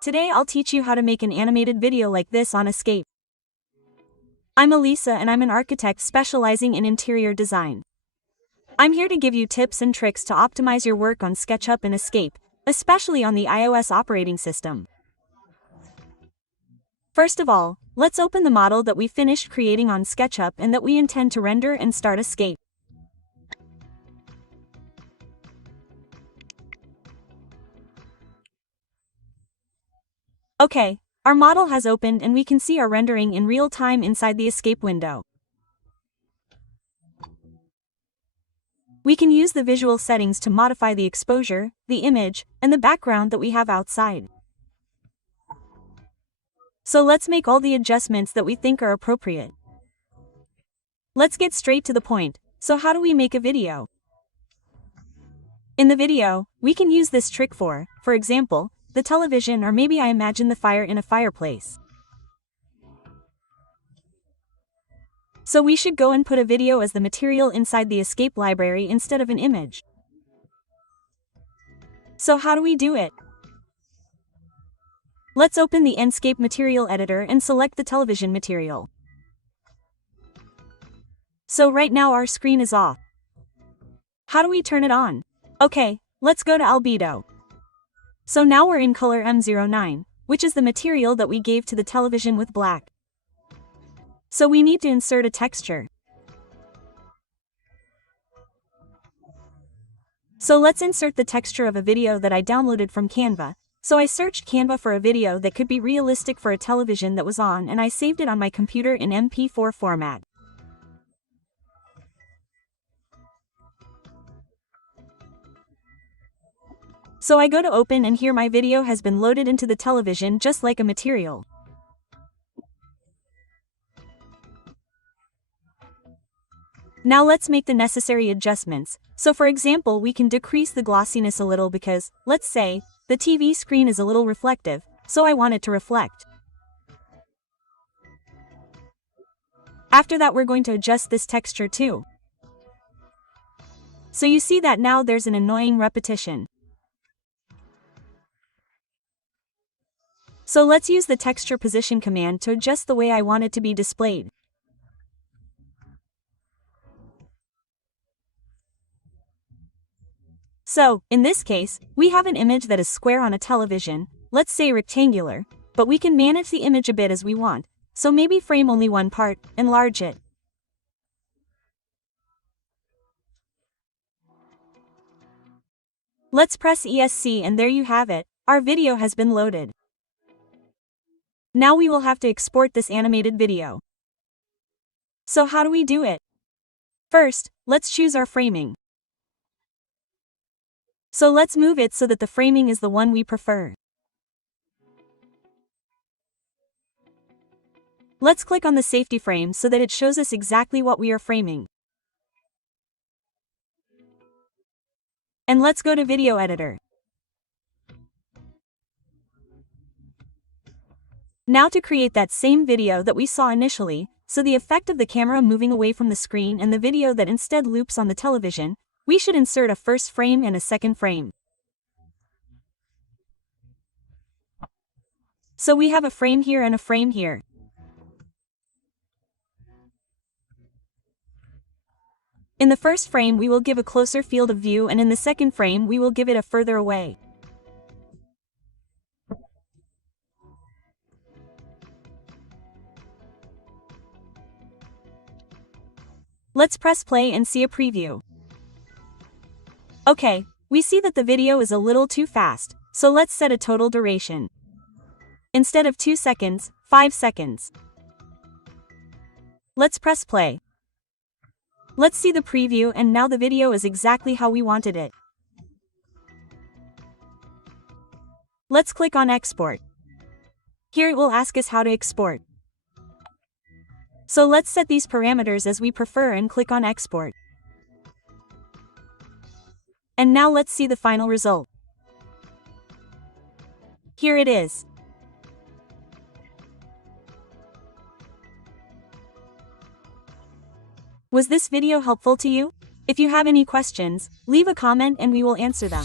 Today I'll teach you how to make an animated video like this on Escape. I'm Elisa and I'm an architect specializing in interior design. I'm here to give you tips and tricks to optimize your work on SketchUp and Escape, especially on the iOS operating system. First of all, let's open the model that we finished creating on SketchUp and that we intend to render and start Escape. Okay, our model has opened and we can see our rendering in real time inside the Escape window. We can use the visual settings to modify the exposure, the image, and the background that we have outside. So let's make all the adjustments that we think are appropriate. Let's get straight to the point. So how do we make a video? In the video, we can use this trick for example, the television, or maybe I imagine the fire in a fireplace. So we should go and put a video as the material inside the Escape library instead of an image. So how do we do it? Let's open the Enscape material editor and select the television material. So right now our screen is off. How do we turn it on? Okay, let's go to Albedo. So now we're in color M09, which is the material that we gave to the television with black. So we need to insert a texture. So let's insert the texture of a video that I downloaded from Canva. So I searched Canva for a video that could be realistic for a television that was on, and I saved it on my computer in MP4 format. So I go to open and here my video has been loaded into the television just like a material. Now let's make the necessary adjustments. So for example, we can decrease the glossiness a little because, let's say, the TV screen is a little reflective, so I want it to reflect. After that we're going to adjust this texture too. So you see that now there's an annoying repetition. So let's use the texture position command to adjust the way I want it to be displayed. So, in this case, we have an image that is square on a television, let's say rectangular, but we can manage the image a bit as we want, so maybe frame only one part, enlarge it. Let's press ESC and there you have it, our video has been loaded. Now we will have to export this animated video. So how do we do it? First, let's choose our framing. So let's move it so that the framing is the one we prefer. Let's click on the safety frame so that it shows us exactly what we are framing. And let's go to Video Editor. Now to create that same video that we saw initially, so the effect of the camera moving away from the screen and the video that instead loops on the television, we should insert a first frame and a second frame. So we have a frame here and a frame here. In the first frame we will give a closer field of view and in the second frame we will give it a further away. Let's press play and see a preview. Okay, we see that the video is a little too fast, so let's set a total duration. Instead of 2 seconds, 5 seconds. Let's press play. Let's see the preview and now the video is exactly how we wanted it. Let's click on Export. Here it will ask us how to export. So let's set these parameters as we prefer and click on Export. And now let's see the final result. Here it is. Was this video helpful to you? If you have any questions, leave a comment and we will answer them.